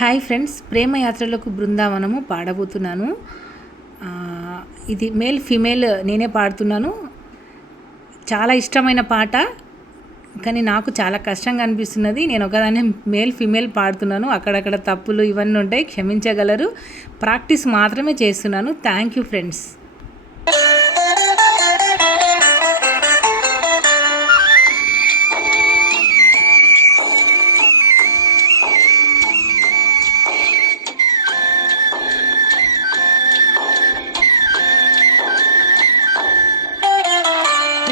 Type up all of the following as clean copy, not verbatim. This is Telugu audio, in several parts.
హాయ్ ఫ్రెండ్స్, ప్రేమ యాత్రలకు బృందావనము పాడబోతున్నాను. ఇది మేల్ ఫీమేల్ నేనే పాడుతున్నాను. చాలా ఇష్టమైన పాట, కానీ నాకు చాలా కష్టంగా అనిపిస్తున్నది. నేను ఒకదాన్ని మేల్ ఫీమేల్ పాడుతున్నాను. అక్కడక్కడ తప్పులు ఇవన్నీ ఉంటాయి, క్షమించగలరు. ప్రాక్టీస్ మాత్రమే చేస్తున్నాను. Thank you friends.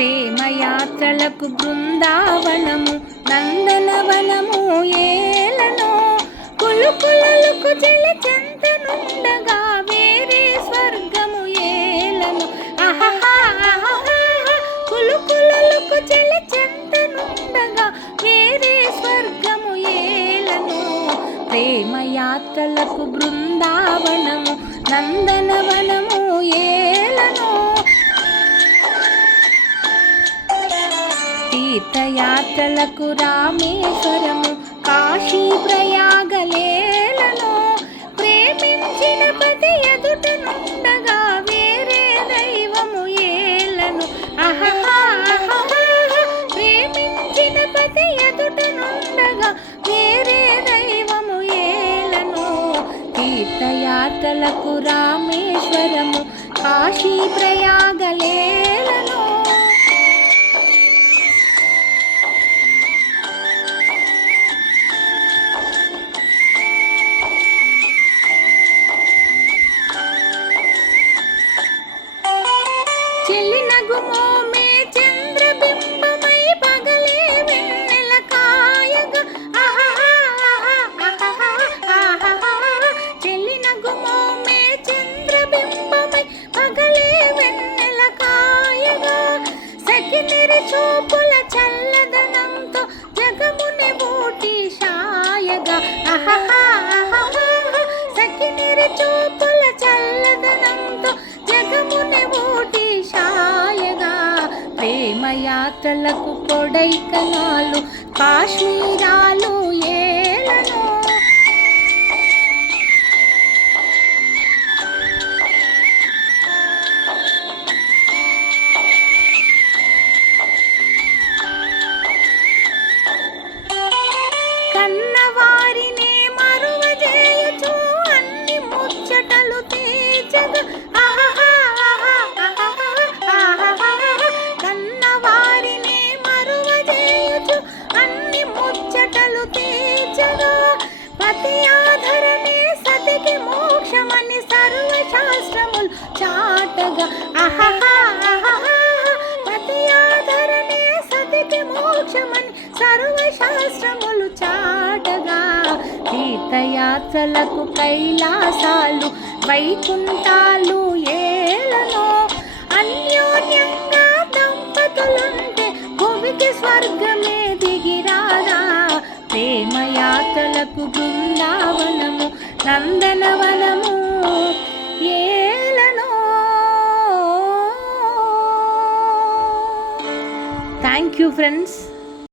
ప్రేమ యాత్రలకు బృందావనము నందనవనము ఏలనో, కులుకులకు చెలి చెంతనుండగా వేరే స్వర్గము ఏలను. కులుకులకు చెలి చెంతనుండగా వేరే స్వర్గము ఏలను. ప్రేమ యాత్రలకు బృందావనము నందనవనము ఏలను. తీర్థయాత్రలకు రామేశ్వరము కాశీ ప్రయాగలేలను. ప్రేమించిన పతి ఎదుట నుండగా వేరే దైవము ఏలను. ప్రేమించిన పతి ఎదుట నుండగా వేరే దైవము ఏలను. తీర్థయాత్రలకు రామేశ్వరము కాశీ ప్రయాగలేలను. చెల్లినగుమో మే చంద్రబింబమై పగలే వెన్నెల కాయగా. చెల్లినగుమో మే చంద్రబింబమై పగలే వెన్నెల కాయగా. సఖినిరి చూపుల చల్లదనంతో జగముని ఊటి షాయగా. సఖినిరి చూపుల చల్లదనంతో జగముని ఊటి షాయగా. ప్రేమ యాత్రలకు కొడైకనాలు కాశ్మీరాలు ఏలను. కన్నవారినే మరువజేయుచు అన్ని ముచ్చటలు తీర్చగా. కన్నవారినే మరువజేయుచు అన్ని ముచ్చటలు తీర్చగా. పతి ఆధరణే సతికి మోక్షమని సర్వశాస్త్రములు చాటగా. పతి ఆధరణే సతికి మోక్షమని సర్వశాస్త్రములు చాటగా. తీర్థయాత్రలకు కైలాసాలు వైకుంఠాలు ఏలను. అన్యోన్యంగా దంపతులుంటే భూమికి స్వర్గమే దిగిరారా. ప్రేమ యాత్రలకు బృందావనము నందనవనము ఏలను. Thank you friends.